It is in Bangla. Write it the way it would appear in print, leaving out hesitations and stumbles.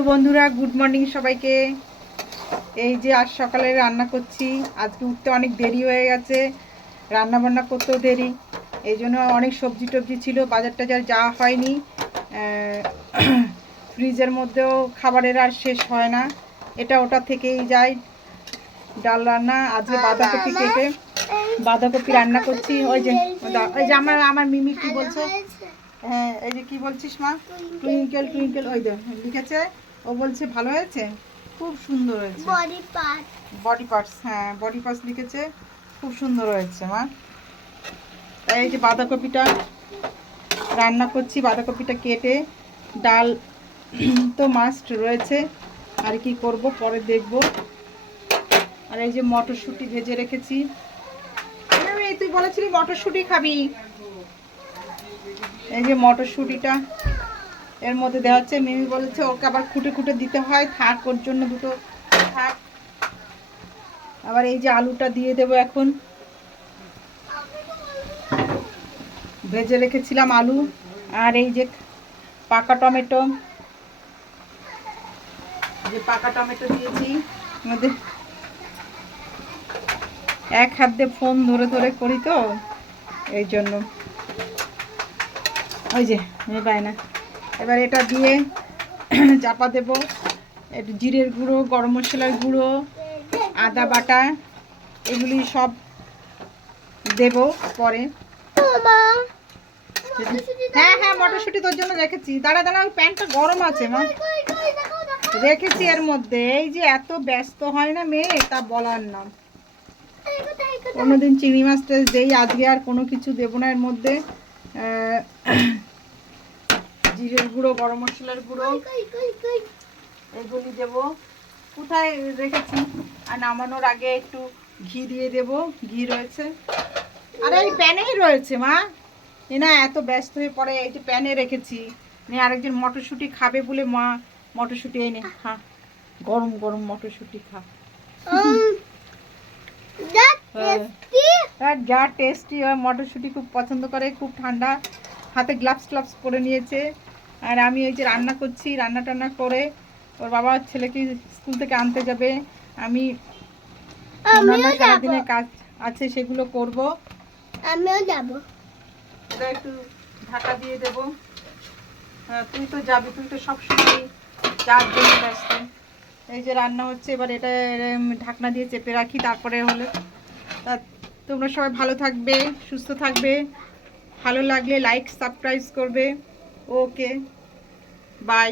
হ্যালো বন্ধুরা, গুড মর্নিং সবাইকে। এই যে আজ সকালে রান্না করছি। আজকে উঠতে অনেক দেরি হয়ে গেছে, রান্না বান্না করতেও দেরি, এই জন্য অনেক সবজি টবজি ছিল, বাজার টাজার যাওয়া হয়নি। ফ্রিজের মধ্যেও খাবারের আর শেষ হয় না, এটা ওটা থেকেই যায়। ডাল রান্না, আজকে বাঁধাকপি কেটে বাঁধাকপি রান্না করছি। ওই যে আমার মিমি কি বলছে, হ্যাঁ এই যে কি বলছিস মা? টুইঙ্কেল টুইঙ্কেল, ওই যে লিখেছে, ও বলছে ভালো হয়েছে, খুব সুন্দর হয়েছে। বডি পার্টস, হ্যাঁ বডি পার্টস লিখেছে, খুব সুন্দর হয়েছে মা। তাই এই যে বাঁধাকপিটা রান্না করছি, বাঁধাকপিটা কেটে ডাল তো মাস্ট রয়েছে, আর কি করব পরে দেখব। আর এই যে মটরশুঁটি ভেজে রেখেছি। তুই বলেছিলি মটরশুঁটি খাবি, এই যে মটরশুঁটিটা এর মধ্যে দেওয়া হচ্ছে। মিমি বলেছে ওকে আবার খুঁটে খুঁটে দিতে হয়, থাক ওর জন্য দুটো থাক। আবার এই যে আলুটা দিয়ে দেবো এখন, ভেজে রেখেছিলাম আলু। আর এই যে পাকা টমেটো, দিয়েছি মধ্যে। এক হাত দিয়ে ফোন ধরে ধরে করি তো, এই জন্য ওই যে পায় না। এবার এটা দিয়ে চাপা দেবো। একটু জিরের গুঁড়ো, গরম মশলার গুঁড়ো, আদা বাটা, এগুলি সব দেব পরে। হ্যাঁ হ্যাঁ মটরশুঁটি তোর জন্য রেখেছি, দাঁড়া দাঁড়া, ওই প্যান্টটা গরম আছে মা, রেখেছি এর মধ্যে। এই যে এত ব্যস্ত হয় না মেয়ে, তা বলার না। অন্যদিন চিংড়ি মাছ টেস্ট দেই, আজকে আর কোনো কিছু দেবো না এর মধ্যে। জিরের গুঁড়ো, গরম মশলার গুঁড়ো এগুলি দেব। কোথায় রেখেছি, আর নামানোর আগে একটু ঘি দিয়ে দেব, ঘি রয়েছে। আরে এই প্যানেই রয়েছে মা, এ না এত ব্যস্ত হয়ে পড়ে। এই যে প্যানে রেখেছি, আরেকজন মটরশুঁটি খাবে বলে মা মটরশুঁটি এনে খা, গরম গরম মটরশুঁটি খা। যা টেস্টি হয়, মটরশুঁটি খুব পছন্দ করে, খুব ঠান্ডা। হাতে গ্লাভস ট্লাভস পরে নিয়েছে। আর আমি এই যে রান্না করছি, রান্না টান্না করে ওর বাবা ছেলেকে স্কুল থেকে আনতে যাবে। আমি সারাদিনের কাজ আছে সেগুলো করব। আমিও যাবো। এটা একটু ঢাকা দিয়ে দেব। তুই তো যাবি, তুই তো সবসময় যার জন্য ব্যস্ত। এই যে রান্না হচ্ছে, এবার এটা ঢাকনা দিয়ে চেপে রাখি, তারপরে হলে। তা তোমরা সবাই ভালো থাকবে, সুস্থ থাকবে। ভালো লাগলে লাইক সাবস্ক্রাইব করবে। ওকে, বাই।